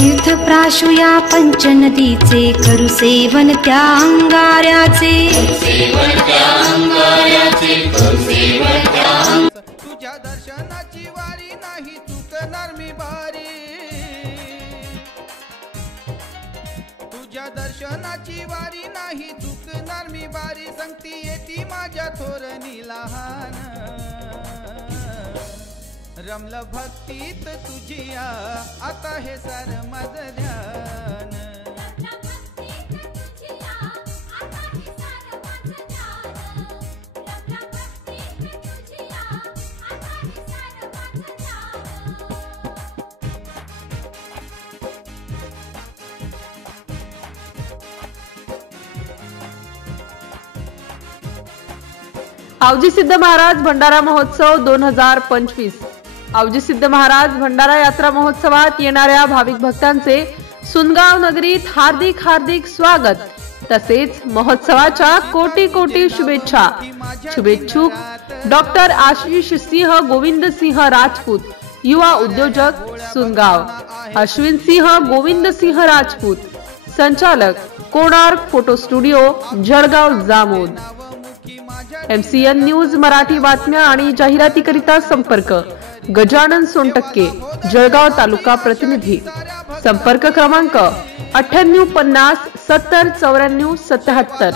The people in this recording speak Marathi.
तीर्थप्राशुया पंचनदीचे करू सेवन त्या अंगाऱ्याचे। तुझ्या दर्शनाची वारी नाही चुकणार मी बारी, तुझ्या दर्शनाची वारी नाही चुकणार मी बारी। संगती येती माझ्या थोरणी लहान, रमल भक्तीत तुझिया आता हे सार माझं ध्यान। आवजी सिद्ध महाराज भंडारा महोत्सव 2025। आवजी सिद्ध महाराज भंडारा यात्रा महोत्सवात येणाऱ्या भाविक भक्तांचे सुनगाव नगरीत हार्दिक हार्दिक स्वागत, तसेच महोत्सवाच्या कोटी कोटी शुभेच्छा। शुभेच्छुक डॉक्टर आशिष सिंह गोविंद सिंह राजपूत, युवा उद्योजक सुनगाव। अश्विन सिंह गोविंद सिंह राजपूत, संचालक Konark photo studio, Jalgaon Jamod. MCN news Marathi बातम्या आणि जाहिरातीकरिता संपर्क गजानन सोनटक्के, जळगाव तालुका प्रतिनिधी। संपर्क क्रमांक 9850 70 94 77।